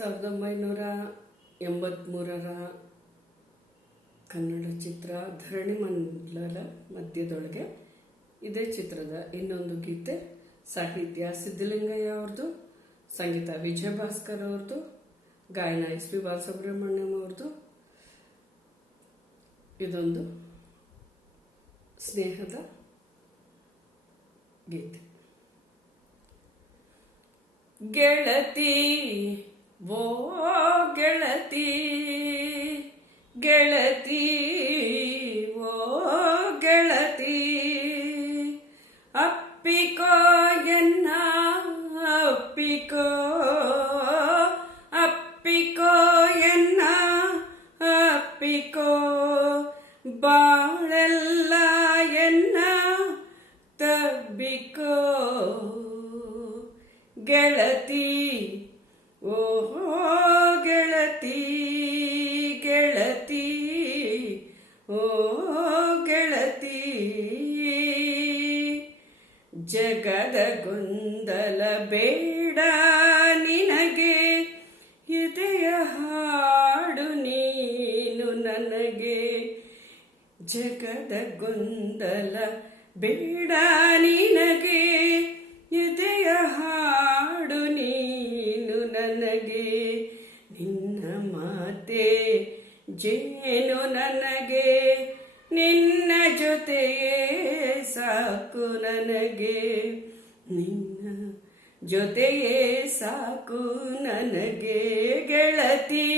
1983ರ ಕನ್ನಡ ಚಿತ್ರ ಧರಣಿ ಮಂಡಲ ಮಧ್ಯದೊಳಗೆ ಇದೇ ಚಿತ್ರದ ಇನ್ನೊಂದು ಗೀತೆ. ಸಾಹಿತ್ಯ ಸಿದ್ಧಲಿಂಗಯ್ಯ ಅವ್ರದ್ದು, ಸಂಗೀತ ವಿಜಯ ಭಾಸ್ಕರ್ ಅವ್ರದ್ದು, ಗಾಯನ SP ಬಾಲಸುಬ್ರಹ್ಮಣ್ಯಂ ಅವ್ರದ್ದು. ಇದೊಂದು ಸ್ನೇಹದ ಗೀತೆ. ಗೆಳತಿ ಓ ಗೆಳತಿ, ಗೆಳತಿ ಓ ಗೆಳತಿ, ಅಪ್ಪಿಕೋ ಎನ್ನ ಅಪ್ಪಿಕೋ, ಅಪ್ಪಿಕೋ ಎನ್ನ ಅಪ್ಪಿಕೋ, ಬಾಳೆಲ್ಲ ಎನ್ನ ತಬ್ಬಿಕೋ. ಗೆಳತಿ ಓ ಗೆಳತಿ, ಗೆಳತಿ ಓ ಗೆಳತಿ, ಜಗದ ಗೊಂದಲ ಬೇಡ ನಿನಗೆ, ಎದೆಯ ಹಾಡು ನೀನು ನನಗೆ. ಜಗದ ಗೊಂದಲ ಬೇಡ ನಿನಗೆ, ಎದೆಯ ಹಾಡು ನೀನು ನನಗೆ. ನಿನ್ನ ಮಾತೆ ಜೇನು ನನಗೆ, ನಿನ್ನ ಜೊತೆಯೇ ಸಾಕು ನನಗೆ, ನಿನ್ನ ಜೊತೆಯೇ ಸಾಕು ನನಗೆ. ಗೆಳತಿ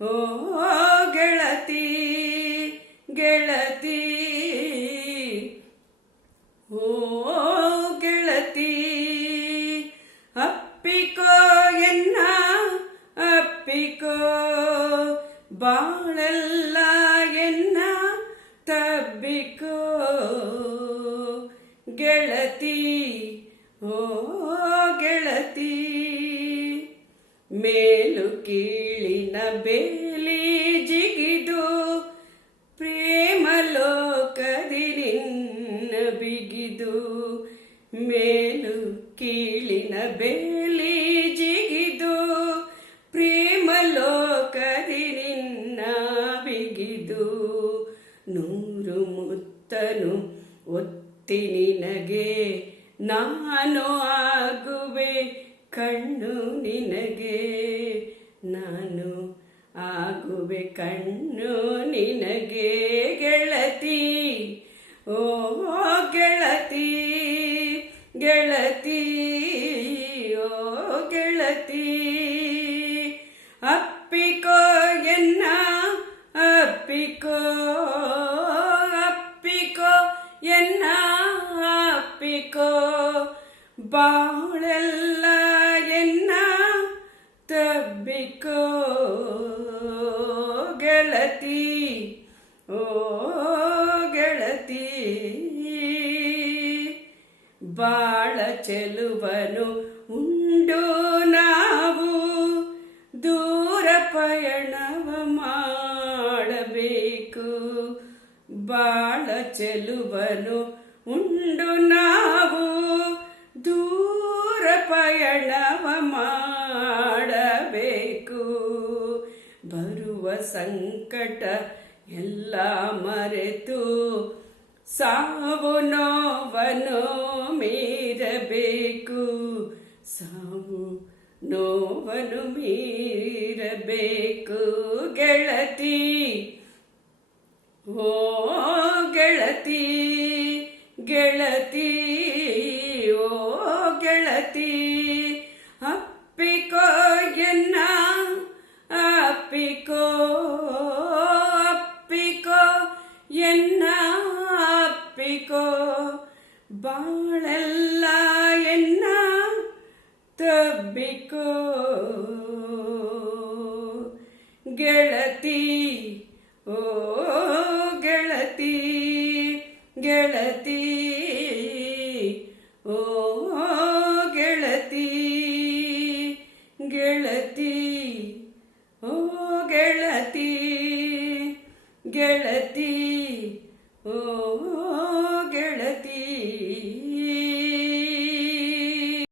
ಓ ಗೆಳತಿ, ಗೆಳತಿ ಓ ಗೆಳತಿ, ಅಪ್ಪಿಕೋ ಎನ್ನ ಅಪ್ಪಿಕೋ, ಬಾಳೆಲ್ಲ ಎನ್ನ ತಬ್ಬಿಕೋ. ಗೆಳತಿ ಓ ಗೆಳತಿ, ಮೇಲು ಕೀಳಿನ ಬೇಲಿ ಜಿಗಿದು, ಪ್ರೇಮ ಲೋಕದಿ ನಿನ್ನ ಬಿಗಿದು. ಮೇಲು ಕೀಳಿನ ಬೇಲಿ ಜಿಗಿದು, ಪ್ರೇಮ ಲೋಕದಿ ನಿನ್ನ ಬಿಗಿದು. ನೂರು ಮುತ್ತನು ಒತ್ತಿ ನಿನಗೆ, ನಾನು ಆಗುವೆ ಕಣ್ಣು ನಿನಗೆ, ನಾನು ಆಗುವೆ ಕಣ್ಣು ನಿನಗೆ. ಗೆಳತಿ ಓ ಗೆಳತಿ, ಗೆಳತಿ ಓ ಗೆಳತಿ, ಅಪ್ಪಿಕೋ ಎನ್ನ ಅಪ್ಪಿಕೋ, ಅಪ್ಪಿಕೋ ಎನ್ನ ಅಪ್ಪಿಕೋ, ಬಾಳೆಲ್ಲ ಎನ್ನ ತಬ್ಬಿಕೋ. ಗೆಳತಿ ಓ ಗೆಳತಿ, ಬಾಳ ಚೆಲುವನು ಉಂಡು ನಾವು, ದೂರ ಪಯಣವ ಮಾಡಬೇಕು. ಬಾಳ ಚೆಲುವನು ಉಂಡು ನಾವು, ದೂರ ಪಯಣವ ಮಾಡಬೇಕು. ಬರುವ ಸಂಕಟ ಎಲ್ಲ ಮರೆತು, ಸಾವು ನೋವನ್ನು ಮೀರಬೇಕು. ಸಾವು ನೋವನ್ನು ಮೀರಬೇಕು. ಗೆಳತಿ ಓ ಗೆಳತಿ, ಗೆಳತಿ ಓ ಗೆಳತಿ, ಅಪ್ಪಿಕೋ ಎನ್ನ ಅಪ್ಪಿಕೋ, ಅಪ್ಪಿಕೋ ಎನ್ನ ಅಪ್ಪಿಕೋ, ಬಾಳೆಲ್ಲ ಎನ್ನ ತಬ್ಬಿಕೋ. ಗೆಳತಿ ಓ ಗೆಳತಿ.